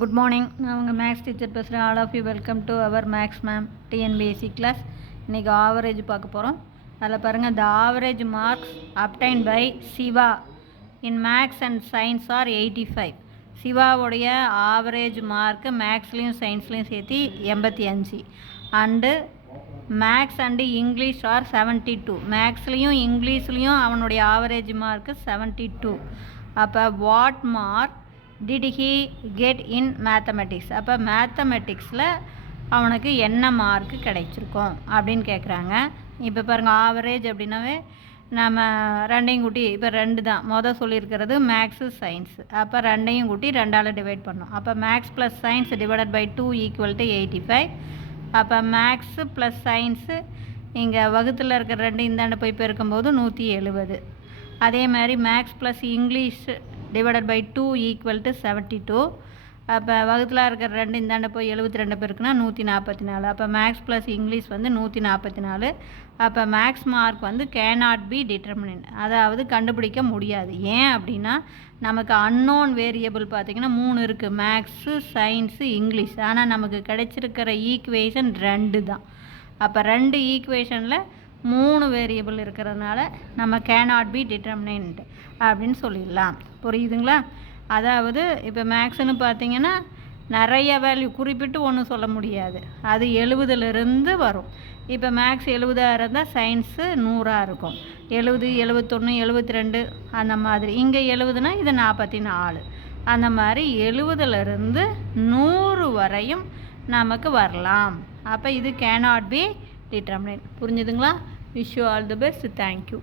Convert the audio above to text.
Good morning. நான் உங்கள் maths teacher பேசுகிறேன். All of you welcome to our maths ma'am TNPSC class. இன்றைக்கி average பார்க்க போகிறோம். அதில் பாருங்கள், the average marks obtained by Siva in maths and science are 85. சிவாவுடைய ஆவரேஜ் மார்க்கு மேக்ஸ்லேயும் சயின்ஸ்லேயும் சேர்த்து 85. And maths and English are 72. மேக்ஸ்லேயும் இங்கிலீஷ்லேயும் அவனுடைய ஆவரேஜ் மார்க்கு 72. அப்போ what mark did he get in mathematics? அப்போ மேத்தமெட்டிக்ஸில் அவனுக்கு என்ன மார்க்கு கிடைச்சிருக்கோம் அப்படின்னு கேட்குறாங்க. இப்போ பாருங்கள், ஆவரேஜ் அப்படின்னாவே நம்ம ரெண்டையும் கூட்டி, இப்போ 2 தான் சொல்லியிருக்கிறது மேக்ஸு சயின்ஸு. அப்போ ரெண்டையும் கூட்டி 2ஆல் டிவைட் பண்ணோம். அப்போ maths plus science divided by 2 = 85. அப்போ மேக்ஸு ப்ளஸ் சயின்ஸு இங்கே வகுத்தில் இருக்கிற 2 இந்தாண்ட போய் பெருக்கும்போது 170. அதே மாதிரி maths plus English divided by 2 = 72. அப்போ வகுத்தில் இருக்கிற 2 இந்தாண்ட போய் 72 பெருக்குனா 144. அப்போ மேக்ஸ் ப்ளஸ் இங்கிலீஷ் 144. அப்போ maths mark cannot be determinant, அதாவது கண்டுபிடிக்க முடியாது. ஏன் அப்படின்னா நமக்கு அன்னோன் வேரியபிள் பார்த்திங்கன்னா 3 இருக்குது, மேக்ஸு சயின்ஸு இங்கிலீஷ். ஆனால் நமக்கு கிடைச்சிருக்கிற ஈக்குவேஷன் 2 தான். அப்போ 2 ஈக்குவேஷனில் 3 வேரியபிள் இருக்கிறதுனால நம்ம கேனாட் பி டிட்டர்மினன்ட் அப்படின்னு சொல்லிடலாம். புரியுதுங்களா? அதாவது இப்போ மேக்ஸ்னு பார்த்திங்கன்னா நிறைய வேல்யூ குறிப்பிட்டு ஒன்றும் சொல்ல முடியாது. அது 70லேருந்து வரும். இப்போ மேக்ஸ் 70 இருந்தால் சயின்ஸு 100 இருக்கும். 70, 71, 72 அந்த மாதிரி. இங்கே 70னா இது 44. அந்த மாதிரி 70லேருந்து 100 வரையும் நமக்கு வரலாம். அப்போ இது கேனாட் பி டிட்டர்மினன்ட். புரிஞ்சுதுங்களா? Wish you all the best. Thank you.